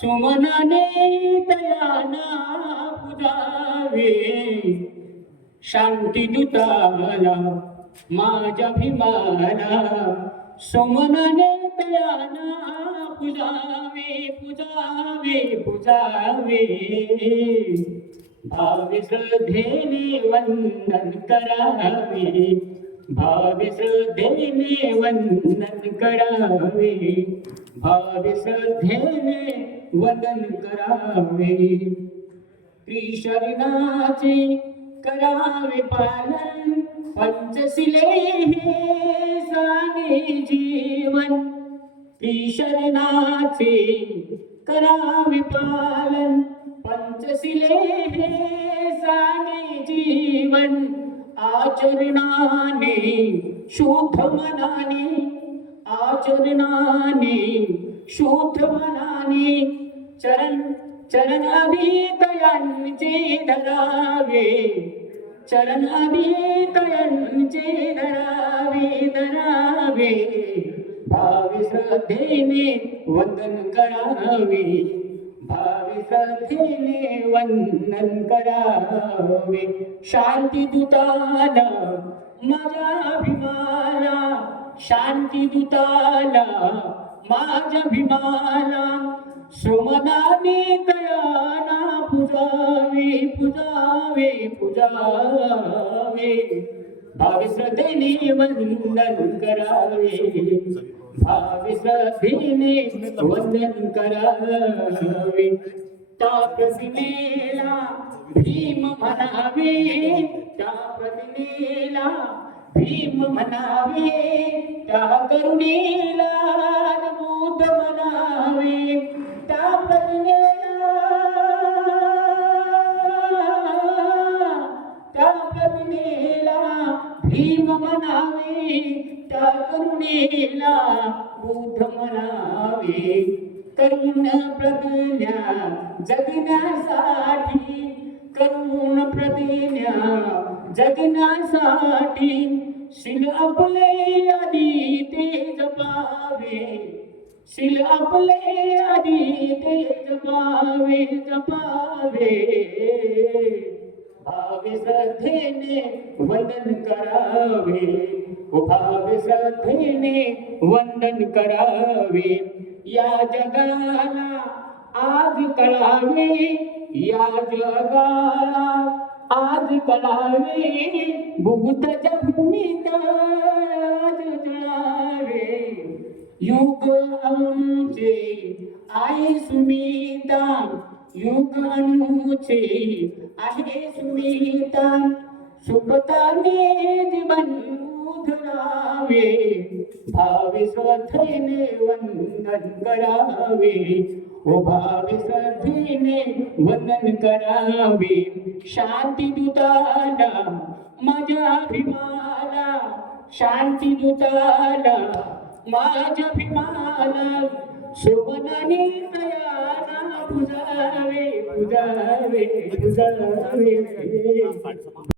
सुमना नीपयाना पूजा शान्तिदुताया मा जिमाना सुमनानि दयाना पूजामि पूजामे पूजा मे भाव्य श्रद्धे निवन्दन् करामि भावी श्रद्धेने वंदन करावे भावी श्रद्धेने वंदन करावे. त्रिशरणाचे करावे पालन पंचशिले हे साने जीवन. त्रिशरणाचे करावे पालन पंचशिले हे साने जीवन. आचरणाने शुद्ध मनाने आचरणाने शुद्ध मनाने चरण चरण अभितयांचे धरावे चरण अभितयांचे धरावे धरावे. भावी श्रद्धेने वंदन करावे. भावी श्रद्धेने वंदन करावे शांती दुताला माझ्या भीमाला शांती दुताला माझ्या भीमाला सुमनाने दयाना पुजावे पुजावे पुजावे भावी श्रद्धेने वंदन करावे भावी श्रद्धेने वंदन करावे त्या भीम म्हणावे त्या प्रतिमेला भीम म्हणावे त्या करुणेला म्हणावे त्या प्रतिमेला त्या भीम त्या करुणेला बुद्ध म्हणावे करुण प्रतिज्ञा जगण्यासाठी, करुण प्रतिज्ञा जगण्यासाठी, शिल आपले आधी ते जपावे, शिल आपले आधी ते जपावे जपावे. भावे श्रद्धेने वंदन करावे. वंदन करावे। या जगाला आज कळावे या जगाला आज कळावे भूमीत आज जळावे युग अनुचे आई सुमिता युग अनुचे, आहे सुमिता सुखताने जीवन उधरावे भावी श्रद्धेने वंदन करावे. ओ भावी श्रद्धेने वंदन करावे. शांती दुताला माझ्या अभिमाला शांती दुताला माझ्या अभिमाला शोभनाने दयाना पुजावे पुजावे पुजावे